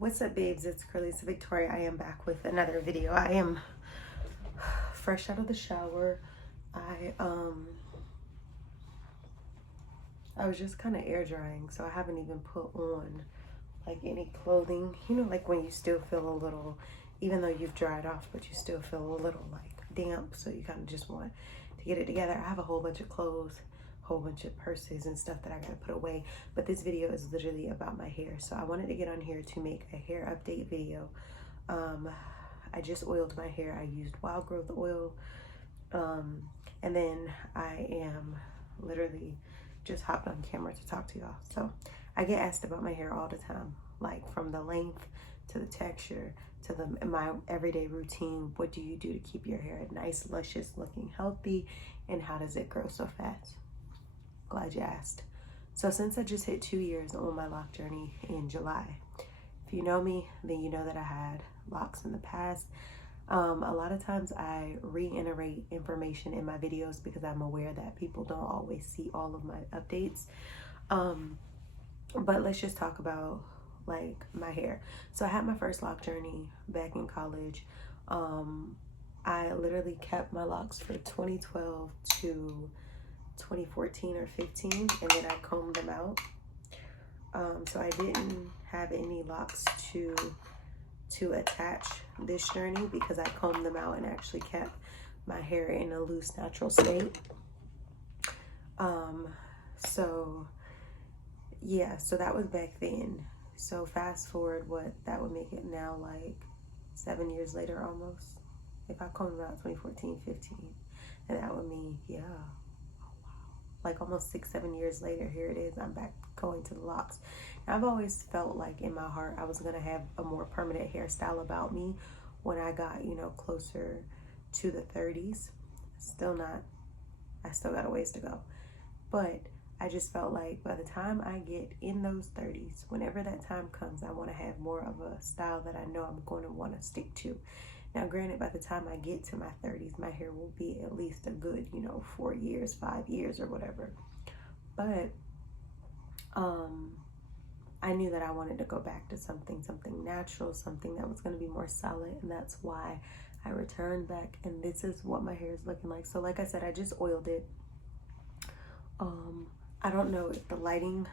What's up, babes? It's Curly. It's Victoria. I am back with another video. I am fresh out of the shower. I was just kind of air drying, so I haven't even put on like any clothing. You know, like when you still feel a little, even though you've dried off, but you still feel a little like damp, so you kind of just want to get it together. I have a whole bunch of clothes, whole bunch of purses and stuff that I gotta put away, but this video is literally about my hair. So I wanted to get on here to make a hair update video. I just oiled my hair. I used wild growth oil, and then I am literally just hopped on camera to talk to y'all. So I get asked about my hair all the time, like from the length to the texture to my everyday routine. What do you do to keep your hair nice, luscious looking, healthy, and how does it grow so fast? Glad you asked. So since I just hit 2 years on my lock journey in July, if you know me, then you know that I had locks in the past. A lot of times I reiterate information in my videos because I'm aware that people don't always see all of my updates. But let's just talk about like my hair. So I had my first lock journey back in college. I literally kept my locks for 2012 to 2014 or 15, and then I combed them out. So I didn't have any locks to attach this journey because I combed them out and actually kept my hair in a loose, natural state. So yeah, so that was back then. So fast forward, what that would make it now, like 7 years later almost. If I combed them out 2014, 15, and that would mean, yeah, like almost 6-7 years later, here it is, I'm back going to the locks. And I've always felt like in my heart I was gonna have a more permanent hairstyle about me when I got, you know, closer to the 30s. Still not, I still got a ways to go, but I just felt like by the time I get in those 30s, whenever that time comes, I want to have more of a style that I know I'm going to want to stick to. Now, granted, by the time I get to my 30s, my hair will be at least a good, you know, 4 years, 5 years or whatever. But I knew that I wanted to go back to something natural, something that was going to be more solid. And that's why I returned back. And this is what my hair is looking like. So like I said, I just oiled it. I don't know if the lighting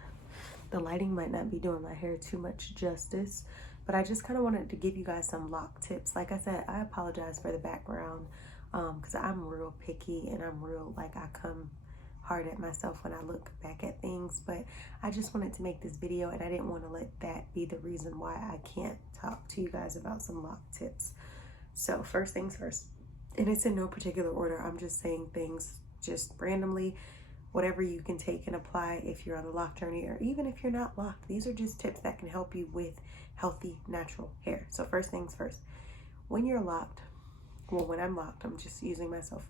might not be doing my hair too much justice, but I just kind of wanted to give you guys some lock tips. Like I said, I apologize for the background because I'm real picky and I'm real, like, I come hard at myself when I look back at things, but I just wanted to make this video and I didn't want to let that be the reason why I can't talk to you guys about some lock tips. So first things first, and it's in no particular order, I'm just saying things just randomly, whatever you can take and apply if you're on the lock journey, or even if you're not locked. These are just tips that can help you with healthy, natural hair. So first things first, when you're locked, well, when I'm locked, I'm just using myself.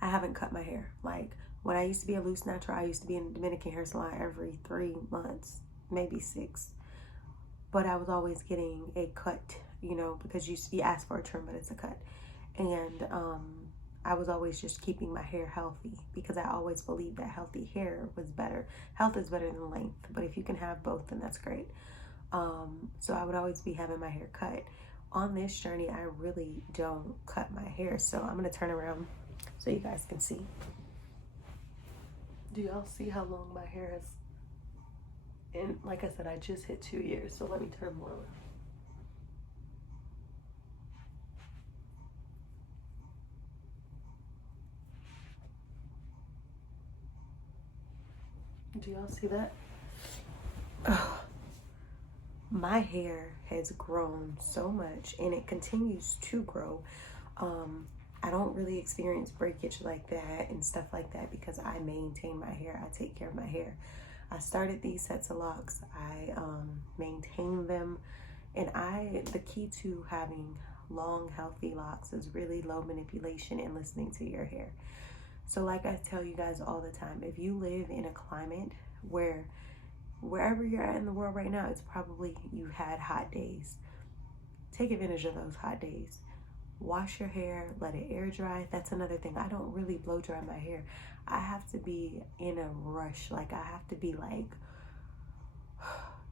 I haven't cut my hair. Like when I used to be a loose natural, I used to be in a Dominican hair salon every 3 months, maybe 6. But I was always getting a cut, you know, because you ask for a trim, but it's a cut. And I was always just keeping my hair healthy because I always believed that healthy hair was better. Health is better than length, but if you can have both, then that's great. So I would always be having my hair cut. On this journey, I really don't cut my hair. So I'm gonna turn around so you guys can see. Do y'all see how long my hair is? And like I said, I just hit 2 years, so let me turn more around. Do y'all see that? Ugh. My hair has grown so much and it continues to grow. I don't really experience breakage like that and stuff like that because I maintain my hair. I take care of my hair. I started these sets of locks. I maintain them, and the key to having long, healthy locks is really low manipulation and listening to your hair. So like I tell you guys all the time, if you live in a climate where wherever you're at in the world right now, it's probably you had hot days. Take advantage of those hot days. Wash your hair, let it air dry. That's another thing. I don't really blow dry my hair. I have to be in a rush. Like I have to be like,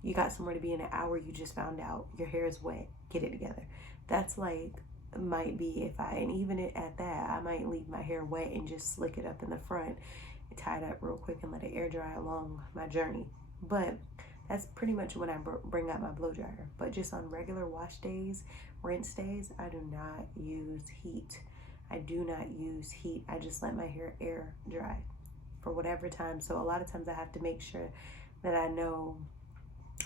you got somewhere to be in an hour, you just found out your hair is wet, get it together. That's like, might be if I, and even at that, I might leave my hair wet and just slick it up in the front, tie it up real quick and let it air dry along my journey. But that's pretty much when I bring out my blow dryer. But just on regular wash days, rinse days, I do not use heat. I do not use heat. I just let my hair air dry for whatever time. So a lot of times I have to make sure that I know,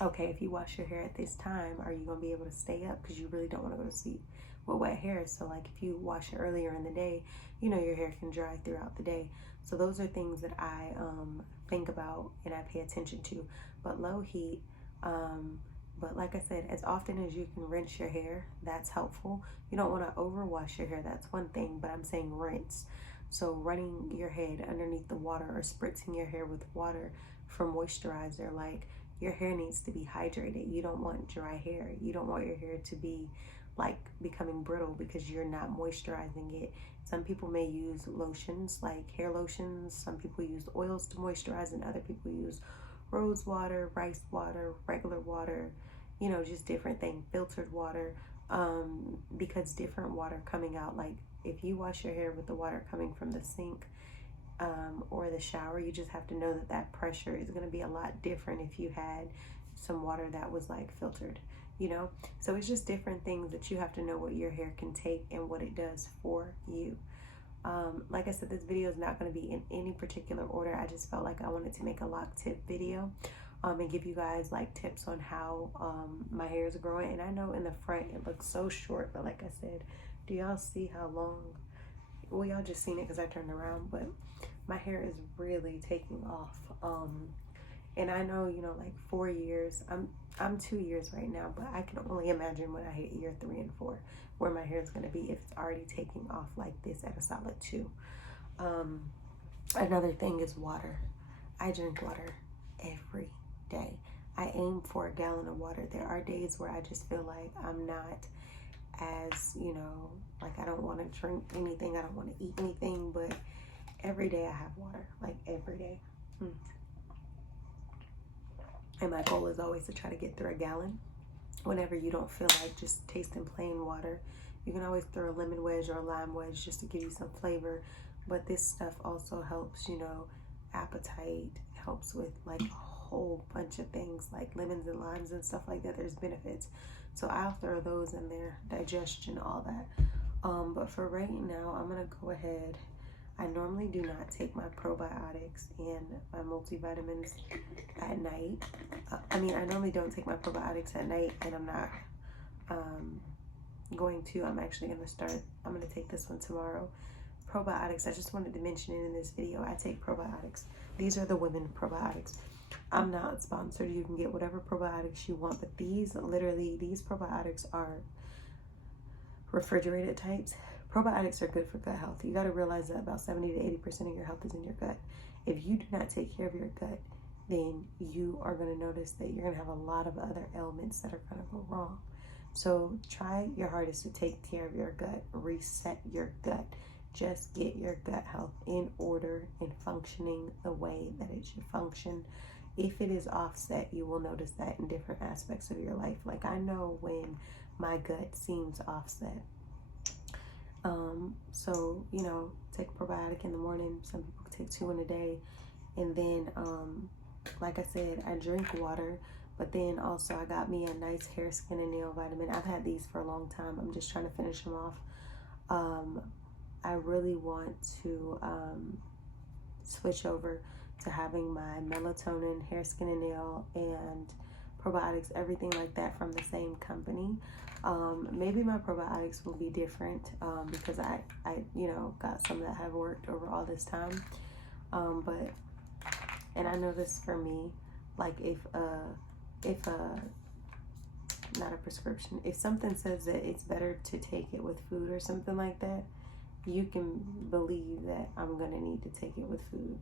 okay, if you wash your hair at this time, are you going to be able to stay up? Because you really don't want to go to sleep with wet hair. So like if you wash it earlier in the day, you know, your hair can dry throughout the day. So those are things that I think about and I pay attention to. But low heat, but like I said, as often as you can rinse your hair, that's helpful. You don't want to overwash your hair, that's one thing, but I'm saying rinse. So running your head underneath the water or spritzing your hair with water for moisturizer, like your hair needs to be hydrated. You don't want dry hair. You don't want your hair to be like becoming brittle because you're not moisturizing it. Some people may use lotions like hair lotions. Some people use oils to moisturize, and other people use rose water, rice water, regular water, you know, just different things, filtered water, because different water coming out. Like if you wash your hair with the water coming from the sink or the shower, you just have to know that that pressure is going to be a lot different if you had some water that was like filtered, you know. So it's just different things that you have to know what your hair can take and what it does for you. Like I said, this video is not going to be in any particular order. I just felt like I wanted to make a lock tip video and give you guys like tips on how my hair is growing. And I know in the front it looks so short, but like I said, do y'all see how long? Well, y'all just seen it because I turned around, but my hair is really taking off. And I know, you know, like 4 years, I'm 2 years right now, but I can only imagine when I hit year 3 and 4 where my hair is going to be if it's already taking off like this at a solid 2. Another thing is water. I drink water every day. I aim for a gallon of water. There are days where I just feel like I'm not as, you know, like I don't want to drink anything, I don't want to eat anything, but every day I have water, like every day. And my goal is always to try to get through a gallon. Whenever you don't feel like just tasting plain water, you can always throw a lemon wedge or a lime wedge just to give you some flavor. But this stuff also helps, you know, appetite, helps with like a whole bunch of things like lemons and limes and stuff like that. There's benefits. So I'll throw those in there, digestion, all that. But for right now, I'm going to go ahead. I normally do not take my probiotics and my multivitamins at night. I normally don't take my probiotics at night, and I'm not going to. I'm actually going to start. I'm going to take this one tomorrow. Probiotics, I just wanted to mention it in this video. I take probiotics. These are the women probiotics. I'm not sponsored. You can get whatever probiotics you want, but these probiotics are refrigerated types. Probiotics are good for gut health. You got to realize that about 70 to 80% of your health is in your gut. If you do not take care of your gut, then you are going to notice that you're going to have a lot of other ailments that are going to go wrong. So try your hardest to take care of your gut, reset your gut. Just get your gut health in order and functioning the way that it should function. If it is offset, you will notice that in different aspects of your life. Like I know when my gut seems offset. So, you know, take a probiotic in the morning. Some people take 2 in a day. And then, like I said, I drink water, but then also I got me a nice hair, skin, and nail vitamin. I've had these for a long time. I'm just trying to finish them off. I really want to switch over to having my melatonin, hair, skin, and nail, and probiotics, everything like that from the same company. Maybe my probiotics will be different because I you know, got some that have worked over all this time. And I know this for me, like if not a prescription, if something says that it's better to take it with food or something like that, you can believe that I'm gonna need to take it with food.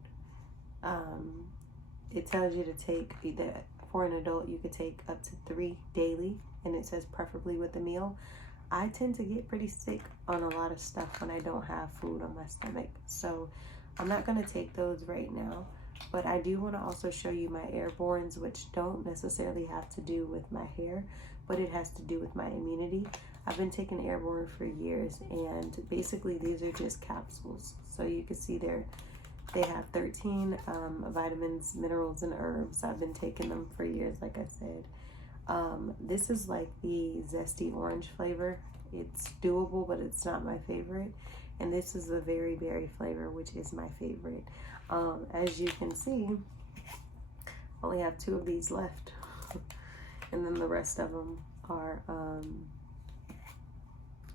It tells you to take that for an adult, you could take up to 3 daily, and it says preferably with a meal. I tend to get pretty sick on a lot of stuff when I don't have food on my stomach, so I'm not gonna take those right now. But I do want to also show you my airbornes, which don't necessarily have to do with my hair, but it has to do with my immunity. I've been taking airborne for years, and basically these are just capsules. So you can see they have 13 vitamins, minerals, and herbs. I've been taking them for years, like I said. This is like the zesty orange flavor. It's doable, but it's not my favorite. And this is the very berry flavor, which is my favorite. As you can see, I only have 2 of these left. And then the rest of them are,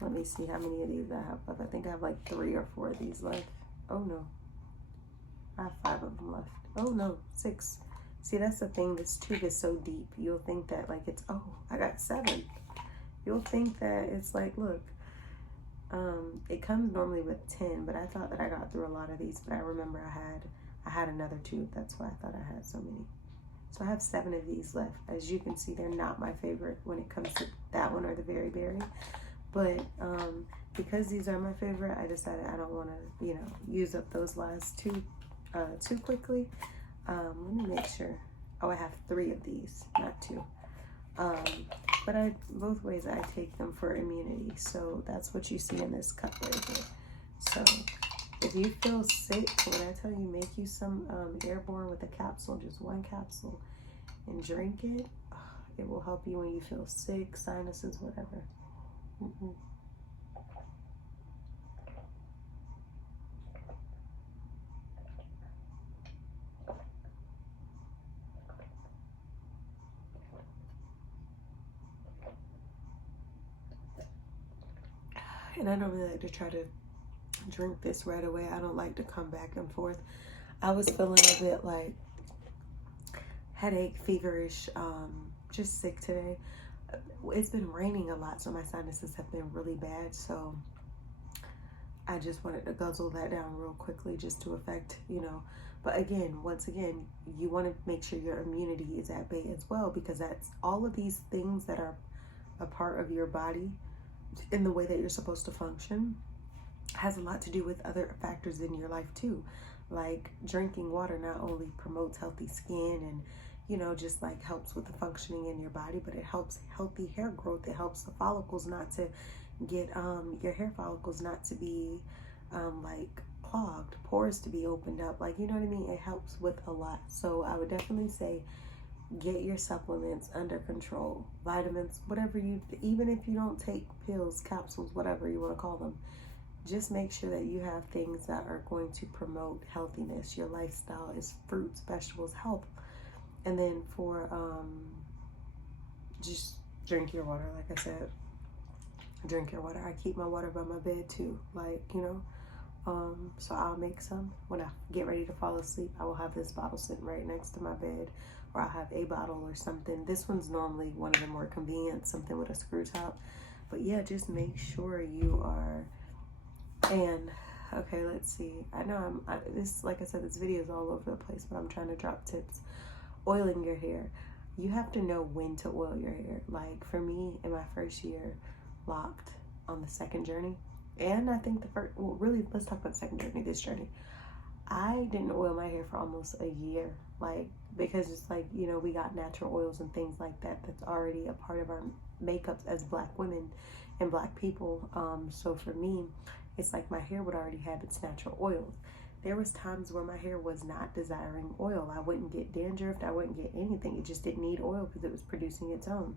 let me see how many of these I have left. I think I have like 3 or 4 of these left. Oh no, I have 5 of them left. Oh no, 6. See, that's the thing, this tube is so deep. You'll think that like it's, oh, I got 7. You'll think that it's like, look, it comes normally with 10, but I thought that I got through a lot of these, but I remember I had another tube. That's why I thought I had so many. So I have 7 of these left. As you can see, they're not my favorite when it comes to that one or the very berry. But because these are my favorite, I decided I don't want to, you know, use up those last 2 too quickly. Let me make sure. Oh, I have 3 of these, not 2. But both ways I take them for immunity. So that's what you see in this cup right here. So if you feel sick, when I tell you make you some airborne with a capsule, just 1 capsule, and drink it, it will help you when you feel sick, sinuses, whatever. And I don't really like to try to drink this right away. I don't like to come back and forth. I was feeling a bit like headache, feverish, just sick today. It's been raining a lot, so my sinuses have been really bad. So I just wanted to guzzle that down real quickly just to affect, you know. But again, once again, you want to make sure your immunity is at bay as well, because that's all of these things that are a part of your body in the way that you're supposed to function has a lot to do with other factors in your life too. Like drinking water not only promotes healthy skin and, you know, just like helps with the functioning in your body, but it helps healthy hair growth. It helps the follicles not to get, your hair follicles not to be like clogged, pores to be opened up. Like, you know what I mean? It helps with a lot. So I would definitely say get your supplements under control, vitamins, whatever even if you don't take pills, capsules, whatever you want to call them, just make sure that you have things that are going to promote healthiness. Your lifestyle is fruits, vegetables, health. And then for, just drink your water. Like I said, drink your water. I keep my water by my bed too, like, you know. So I'll make some. When I get ready to fall asleep, I will have this bottle sitting right next to my bed, or I'll have a bottle or something. This one's normally one of the more convenient, something with a screw top. But yeah, just make sure you are. And okay, let's see. I know this, like I said, this video is all over the place, but I'm trying to drop tips. Oiling your hair. You have to know when to oil your hair. Like for me, in my first year, locked on the second journey. And I think the first, well, really, let's talk about the second journey, this journey. I didn't oil my hair for almost a year, like, because it's like, you know, we got natural oils and things like that that's already a part of our makeups as Black women and Black people. So for me, it's like my hair would already have its natural oils. There was times where my hair was not desiring oil. I wouldn't get dandruffed. I wouldn't get anything. It just didn't need oil because it was producing its own.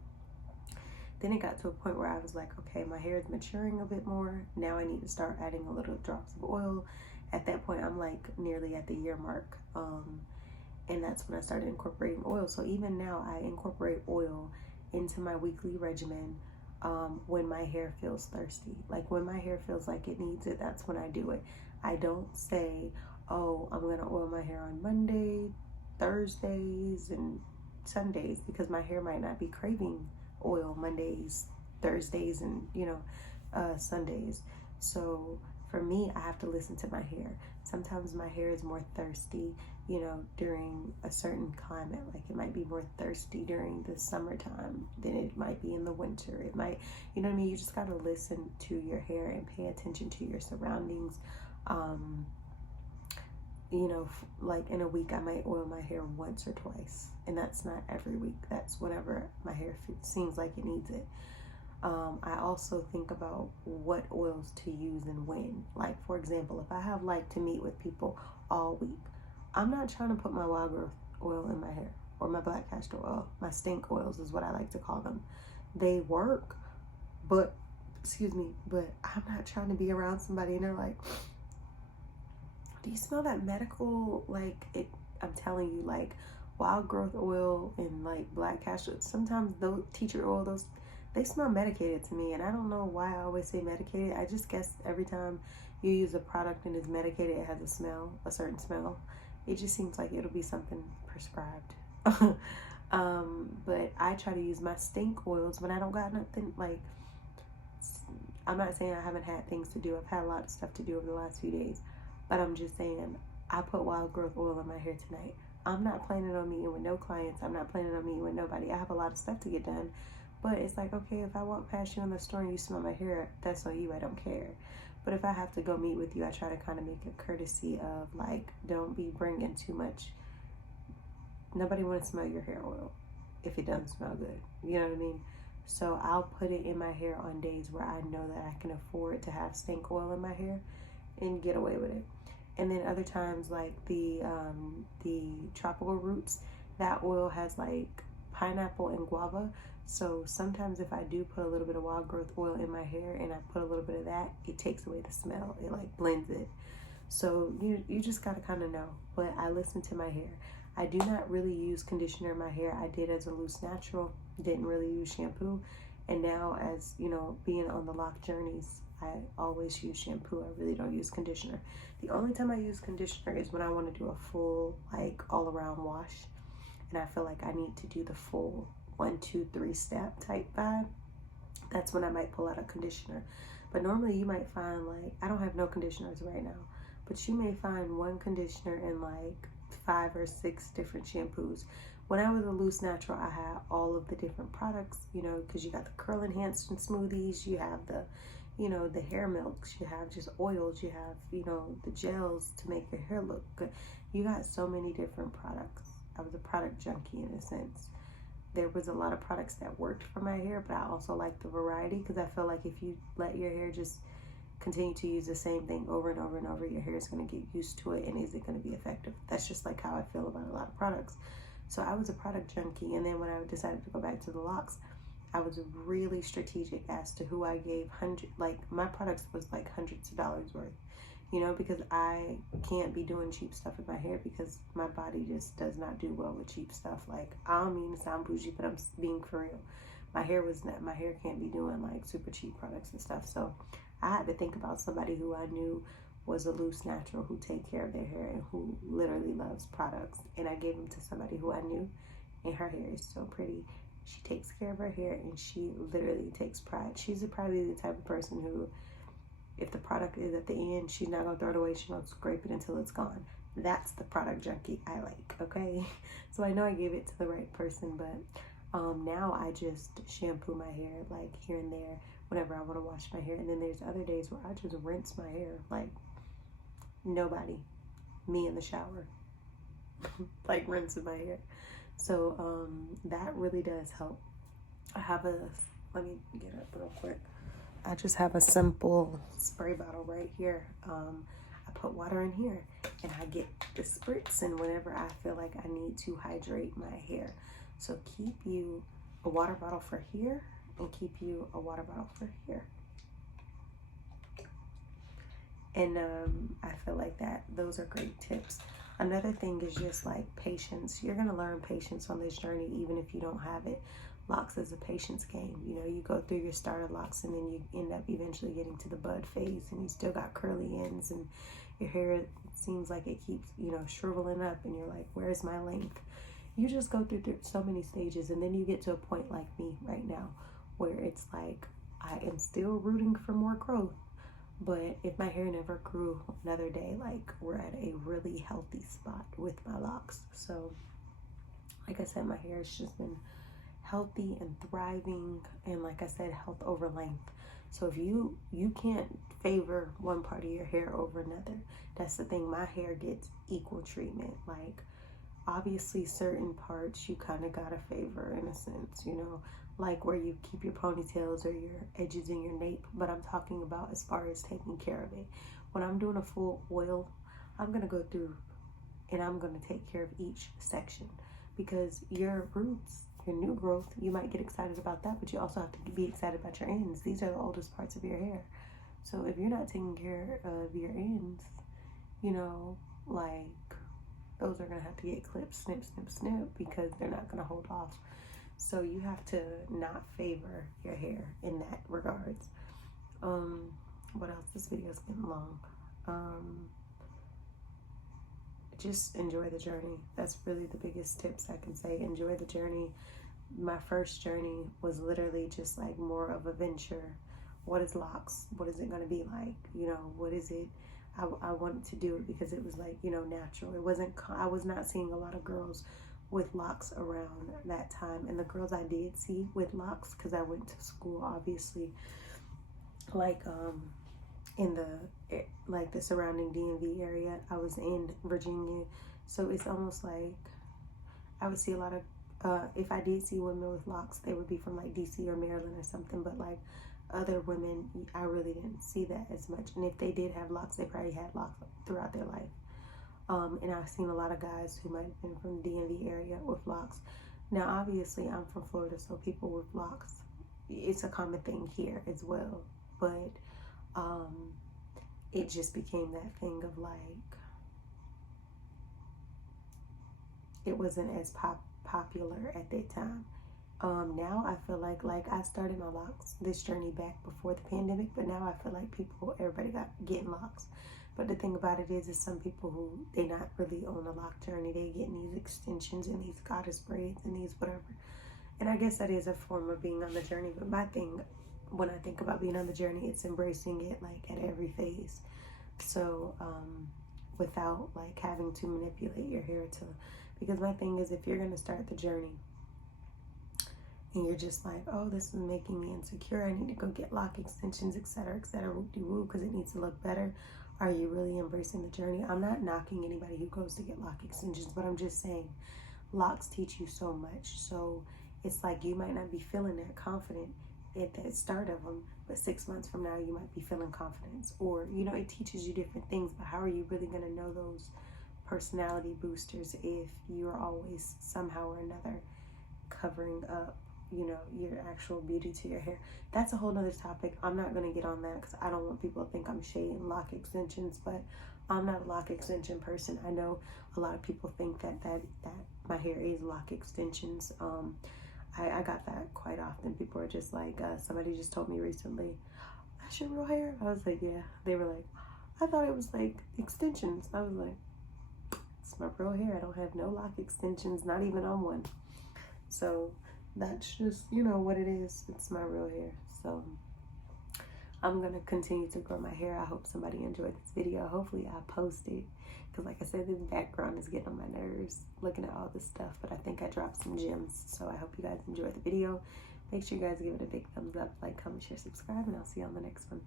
Then it got to a point where I was like, okay, my hair is maturing a bit more. Now I need to start adding a little drops of oil. At that point, I'm like nearly at the year mark. And that's when I started incorporating oil. So even now I incorporate oil into my weekly regimen when my hair feels thirsty. Like when my hair feels like it needs it, that's when I do it. I don't say, oh, I'm gonna oil my hair on Monday, Thursdays, and Sundays, because my hair might not be craving oil Mondays, Thursdays, and, you know, Sundays. So for me, I have to listen to my hair. Sometimes my hair is more thirsty, you know, during a certain climate. Like it might be more thirsty during the summertime than it might be in the winter. It might, you know what I mean? You just got to listen to your hair and pay attention to your surroundings. you know, like in a week I might oil my hair once or twice, and that's not every week. That's whenever my hair seems like it needs it. I also think about what oils to use and when. Like, for example, if I have like to meet with people all week, I'm not trying to put my wild growth oil in my hair, or my black castor oil. My stink oils is what I like to call them. They work, but but I'm not trying to be around somebody and they're like, do you smell that medical, like it? I'm telling you, like wild growth oil and like black castor, sometimes those teacher oil, those, they smell medicated to me. And I don't know why I always say medicated. I just guess every time you use a product and it's medicated, it has a smell, a certain smell. It just seems like it'll be something prescribed. But I try to use my stink oils when I don't got nothing. Like, I'm not saying I haven't had things to do. I've had a lot of stuff to do over the last few days. But I'm just saying, I put wild growth oil in my hair tonight. I'm not planning on meeting with no clients. I'm not planning on meeting with nobody. I have a lot of stuff to get done. But it's like, okay, if I walk past you in the store and you smell my hair, that's on you. I don't care. But if I have to go meet with you, I try to kind of make a courtesy of like, don't be bringing too much. Nobody wants to smell your hair oil if it doesn't smell good. You know what I mean? So I'll put it in my hair on days where I know that I can afford to have stink oil in my hair and get away with it. And then other times, like the tropical roots, that oil has like pineapple and guava. So sometimes if I do put a little bit of wild growth oil in my hair and I put a little bit of that, it takes away the smell. It like blends it. So you just gotta kind of know. But I listen to my hair. I do not really use conditioner in my hair. I did as a loose natural, didn't really use shampoo. And now, as you know, being on the LOC journeys, I always use shampoo. I really don't use conditioner. The only time I use conditioner is when I want to do a full, like, all-around wash. And I feel like I need to do the full 1, 2, 3 step type vibe. That's when I might pull out a conditioner. But normally you might find, like, I don't have no conditioners right now, but you may find one conditioner in like 5 or 6 different shampoos. When I was a loose natural, I had all of the different products, you know, because you got the curl enhancement smoothies, you have the, you know, the hair milks, you have just oils, you have, you know, the gels to make your hair look good. You got so many different products. I was a product junkie in a sense. There was a lot of products that worked for my hair, but I also like the variety, because I feel like if you let your hair just continue to use the same thing over and over and over, your hair is going to get used to it, and is it going to be effective? That's just like how I feel about a lot of products. So I was a product junkie, and then when I decided to go back to the LOCs, I was really strategic as to who I gave like my products was like hundreds of dollars worth, you know, because I can't be doing cheap stuff with my hair, because my body just does not do well with cheap stuff. Like, I don't mean to sound bougie, but I'm being for real. My hair can't be doing like super cheap products and stuff. So I had to think about somebody who I knew was a loose natural, who take care of their hair and who literally loves products. And I gave them to somebody who I knew, and her hair is so pretty. She takes care of her hair, and she literally takes pride. She's probably the type of person who, if the product is at the end, she's not gonna throw it away. She's gonna scrape it until it's gone. That's the product junkie I like, okay? So I know I gave it to the right person, but now I just shampoo my hair like here and there whenever I want to wash my hair. And then there's other days where I just rinse my hair like nobody, me in the shower, like rinsing my hair. So that really does help. I have let me get up real quick. I just have a simple spray bottle right here. I put water in here, and I get the spritz and whenever I feel like I need to hydrate my hair. So keep you a water bottle for here, and keep you a water bottle for here. And I feel like those are great tips. Another thing is just like patience. You're gonna learn patience on this journey, even if you don't have it. LOCs is a patience game. You know, you go through your starter LOCs, and then you end up eventually getting to the bud phase, and you still got curly ends, and your hair seems like it keeps, you know, shriveling up, and you're like, where's my length? You just go through so many stages, and then you get to a point like me right now, where it's like, I am still rooting for more growth. But if my hair never grew another day, like, we're at a really healthy spot with my LOCs. So, like I said, my hair has just been healthy and thriving, and like I said, health over length. So if you can't favor one part of your hair over another. That's the thing. My hair gets equal treatment. Like, obviously certain parts you kind of gotta favor in a sense, you know, like where you keep your ponytails or your edges in your nape. But I'm talking about as far as taking care of it. When I'm doing a full oil, I'm gonna go through and I'm gonna take care of each section, because your roots, your new growth, you might get excited about that, but you also have to be excited about your ends. These are the oldest parts of your hair. So if you're not taking care of your ends, you know, like, those are gonna have to get clipped, snip, snip, snip, because they're not gonna hold off. So you have to not favor your hair in that regards. What else? This video is getting long. Just enjoy the journey. That's really the biggest tips I can say. Enjoy the journey. My first journey was literally just like more of a venture. What is locks? What is it going to be like? You know, what is it? I wanted to do it because it was like, you know, natural. It wasn't, I was not seeing a lot of girls with locks around that time. And the girls I did see with locks, because I went to school, obviously, like, in the surrounding DMV area. I was in Virginia, so it's almost like I would see a lot of, if I did see women with locks, they would be from like DC or Maryland or something, but like other women, I really didn't see that as much. And if they did have locks, they probably had locks throughout their life. And I've seen a lot of guys who might have been from the DMV area with locks. Now, obviously, I'm from Florida, so people with locks, it's a common thing here as well. But it just became that thing of like, it wasn't as popular at that time. Now I feel like I started my locks, this journey back before the pandemic, but now I feel like everybody got getting locks. But the thing about it is some people who, they not really on a lock journey, they getting these extensions and these goddess braids and these whatever. And I guess that is a form of being on the journey. But my thing, when I think about being on the journey, it's embracing it like at every phase. So without like having to manipulate your hair to, because my thing is, if you're going to start the journey and you're just like, oh, this is making me insecure, I need to go get lock extensions, etc., whoop-de-woo, because it needs to look better. Are you really embracing the journey? I'm not knocking anybody who goes to get lock extensions, but I'm just saying locks teach you so much. So it's like you might not be feeling that confident at the start of them, but 6 months from now you might be feeling confidence. Or, you know, it teaches you different things, but how are you really going to know those personality boosters if you're always somehow or another covering up, you know, your actual beauty to your hair? That's a whole nother topic. I'm not going to get on that because I don't want people to think I'm shading lock extensions, but I'm not a lock extension person. I know a lot of people think that my hair is lock extensions. I got that quite often. People are just like, somebody just told me recently, that's your real hair? I was like, yeah. They were like, I thought it was like extensions. I was like, it's my real hair. I don't have no lock extensions, not even on one. So that's just, you know, what it is. It's my real hair. So I'm going to continue to grow my hair. I hope somebody enjoyed this video. Hopefully I post it, because like I said, this background is getting on my nerves looking at all this stuff, but I think I dropped some gems. So I hope you guys enjoyed the video. Make sure you guys give it a big thumbs up, like, comment, share, subscribe, and I'll see you on the next one.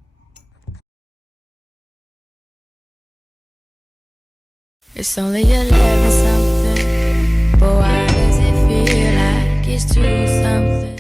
It's only 11 something, but why does it feel like it's 2 something?